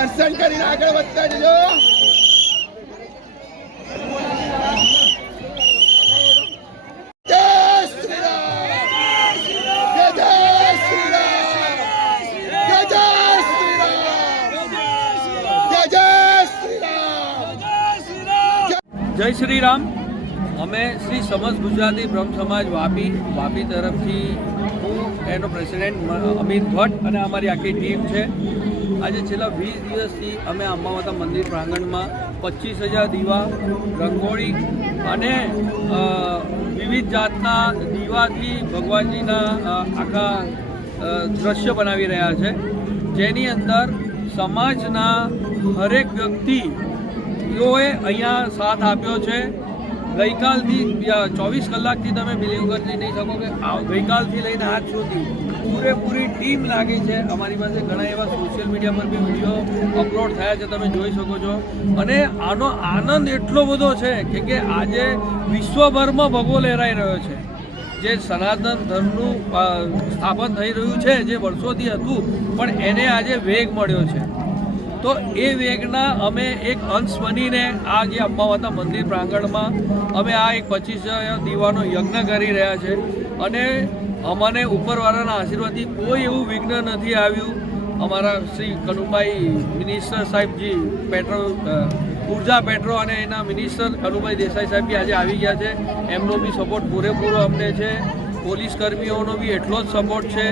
દર્શન કરીને આગળ વધતા જજો. જય શ્રી રામ. અમે શ્રી સમજ ગુજરાતી બ્રહ્મ સમાજ વાપી વાપી તરફથી હું, એનો પ્રેસિડેન્ટ અમિત ભટ્ટ અને અમારી આખી ટીમ છે. આજે છેલ્લા વીસ દિવસથી અમે અંબામાતા મંદિર પ્રાંગણમાં પચીસ હજાર દીવા, રંગોળી અને વિવિધ જાતના દીવાથી ભગવાનજીના આખા દ્રશ્ય બનાવી રહ્યા છે. જેની અંદર સમાજના હરેક વ્યક્તિઓએ અહીંયા સાથ આપ્યો છે. ગઈકાલથી ચોવીસ કલાકથી તમે બિલીવ કરી નહીં શકો કે ગઈકાલથી લઈને આજ સુધી પૂરેપૂરી ટીમ લાગી છે. અમારી પાસે ઘણા એવા સોશિયલ મીડિયા પર બી વીડિયો અપલોડ થયા છે, તમે જોઈ શકો છો. અને આનો આનંદ એટલો બધો છે કે કે આજે વિશ્વભરમાં ભગવો લહેરાઈ રહ્યો છે. જે સનાતન ધર્મનું સ્થાપન થઈ રહ્યું છે, જે વર્ષોથી હતું, પણ એને આજે વેગ મળ્યો છે. તો એ વેગના અમે એક અંશ બનીને આ જે અંબામાતા મંદિર પ્રાંગણમાં અમે આ એક પચીસ દીવાનો યજ્ઞ કરી રહ્યા છે. અને અમને ઉપરવાળાના આશીર્વાદથી કોઈ એવું વિઘ્ન નથી આવ્યું. અમારા શ્રી કનુભાઈ મિનિસ્ટર સાહેબજી, પેટ્રોલ ઊર્જા પેટ્રો અને એના મિનિસ્ટર કનુભાઈ દેસાઈ સાહેબ બી આજે આવી ગયા છે. એમનો બી સપોર્ટ પૂરેપૂરો અમને છે. પોલીસ કર્મીઓનો બી એટલો જ સપોર્ટ છે.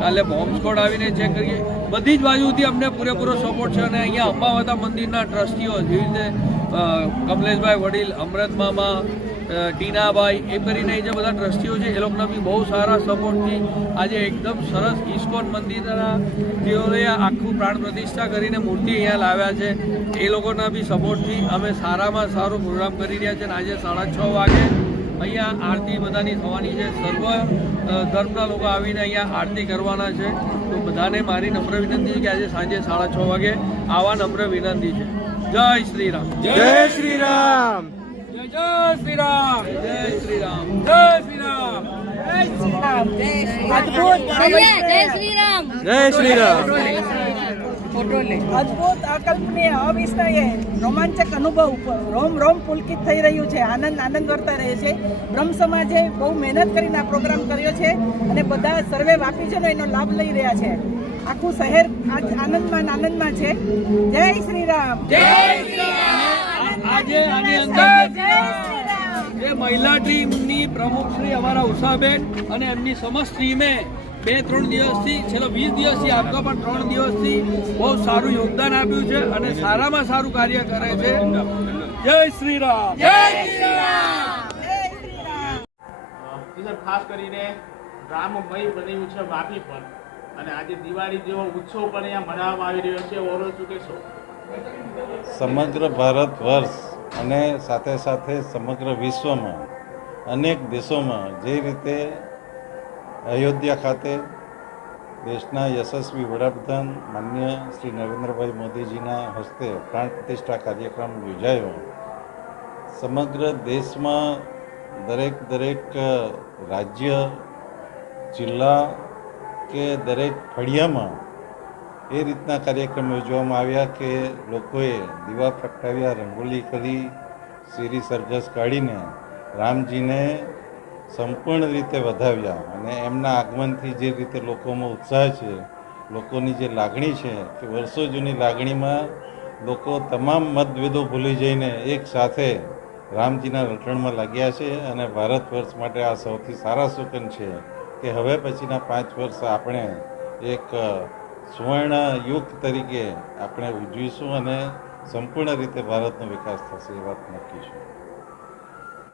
કાલે બોમ્બ સ્કોડ આવીને ચેક કરીએ. બધી જ બાજુથી અમને પૂરેપૂરો સપોર્ટ છે અને અહીંયા અંબાવાતા મંદિરના ટ્રસ્ટીઓ જેવી રીતે કમલેશભાઈ વડીલ, અમૃત મામા ટીનાભાઈ, એ કરીને જે બધા ટ્રસ્ટીઓ છે, એ લોકોના બી બહુ સારા સપોર્ટથી આજે એકદમ સરસ ઇસ્કોન મંદિરના તેઓએ આખું પ્રાણ પ્રતિષ્ઠા કરીને મૂર્તિ અહીંયા લાવ્યા છે. એ લોકોના બી સપોર્ટથી અમે સારામાં સારું પ્રોગ્રામ કરી રહ્યા છે અને આજે સાડા છ વાગે અહીંયા આરતી બધાની થવાની છે. સર્વ ધર્મના લોકો આવીને અહીંયા આરતી કરવાના છે. તો બધાને મારી નમ્ર વિનંતી છે કે આજે સાંજે સાડા છ વાગે આવા નમ્ર વિનંતી છે. જય શ્રી રામ જય શ્રી રામ જય જય શ્રી રામ જય શ્રી રામ જય શ્રી રામ જય શ્રી રામ જય શ્રી રામ અદ્ભુત અકલ્પનીય અવિસ્મરણીય રોમાંચક અનુભવ રોમ રોમ પુલકિત થઈ રહ્યું છે. આનંદ આનંદ કરતા રહે છે. બ્રહ્મ સમાજે બહુ મહેનત કરીને આ પ્રોગ્રામ કર્યો છે અને બધા સર્વે વાપીજનો એનો લાભ લઈ રહ્યા છે. આખું શહેર આજ આનંદમાં આનંદમાં છે. જય શ્રી રામ. આજે આની અંદર જે મહિલા ટીમની પ્રમુખ શ્રી અમારા ઉષાબેન અને એમની સમસ્ત ટીમે બે ત્રણ દિવસથી છેલ્લો વીસ દિવસથી આપતો પણ ત્રણ દિવસથી બહુ સારું યોગદાન આપ્યું છે અને સારામાં સારું કાર્ય કરે છે. જય શ્રી રામ જય શ્રી રામ ખાસ કરીને રામમય બન્યું છે વાપી પર અને આજે દિવાળી જેવો ઉત્સવ પણ અહીંયા મનાવવામાં આવી રહ્યો છે. ઓરો શું કહેશો? સમગ્ર ભારત વર્ષ અને સાથે સાથે સમગ્ર વિશ્વમાં અનેક દેશોમાં જે રીતે અયોધ્યા ખાતે દેશના યશસ્વી વડાપ્રધાન માન્ય શ્રી નરેન્દ્રભાઈ મોદીજીના હસ્તે પ્રાણ પ્રતિષ્ઠા કાર્યક્રમ યોજાયો. સમગ્ર દેશમાં દરેક દરેક રાજ્ય, જિલ્લા કે દરેક ફળિયામાં એ રીતના કાર્યક્રમ યોજવામાં આવ્યા કે લોકોએ દીવા પ્રગટાવ્યા, રંગોલી કરી, શેરી સરઘસ કાઢીને રામજીને સંપૂર્ણ રીતે વધાવ્યા અને એમના આગમનથી જે રીતે લોકોમાં ઉત્સાહ છે, લોકોની જે લાગણી છે કે વર્ષો જૂની લાગણીમાં લોકો તમામ મતભેદો ભૂલી જઈને એક સાથે રામજીના રટણમાં લાગ્યા છે અને ભારત વર્ષ માટે આ સૌથી સારા સુકન છે કે હવે પછીના પાંચ વર્ષ આપણે એક સુવર્ણ યુગ તરીકે આપણે ઉજવીશું અને સંપૂર્ણ રીતે ભારતનો વિકાસ થશે એ વાત નક્કી છે.